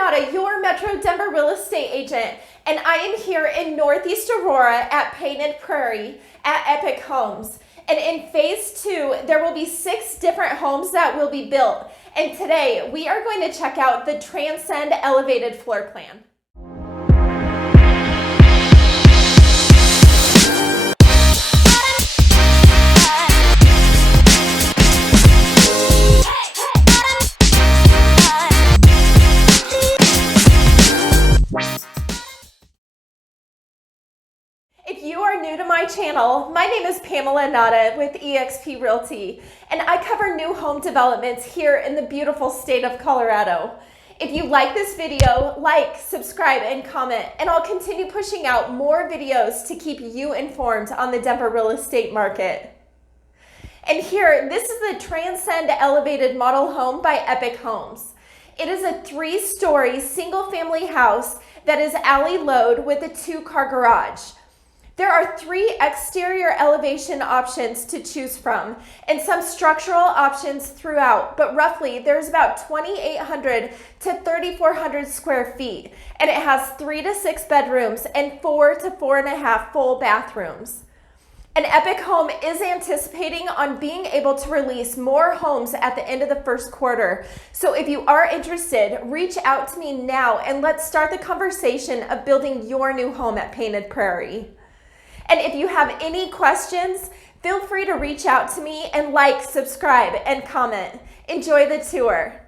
Nauta, your Metro Denver real estate agent, and I am here in Northeast Aurora at Painted Prairie at Epic Homes. And in phase 2, there will be 6 different homes that will be built. And today, we are going to check out the Transcend Elevated Floorplan. If you are new to my channel, my name is Pamela Nauta with eXp Realty, and I cover new home developments here in the beautiful state of Colorado. If you like this video, like, subscribe, and comment, and I'll continue pushing out more videos to keep you informed on the Denver real estate market. And here, this is the Transcend Elevated Model Home by Epic Homes. It is a 3-story single-family house that is alley-load with a 2-car garage. There are 3 exterior elevation options to choose from and some structural options throughout, but roughly there's about 2,800 to 3,400 square feet, and it has 3 to 6 bedrooms and 4 to 4.5 full bathrooms. An Epic Home is anticipating on being able to release more homes at the end of the first quarter. So if you are interested, reach out to me now and let's start the conversation of building your new home at Painted Prairie. And if you have any questions, feel free to reach out to me and like, subscribe, and comment. Enjoy the tour.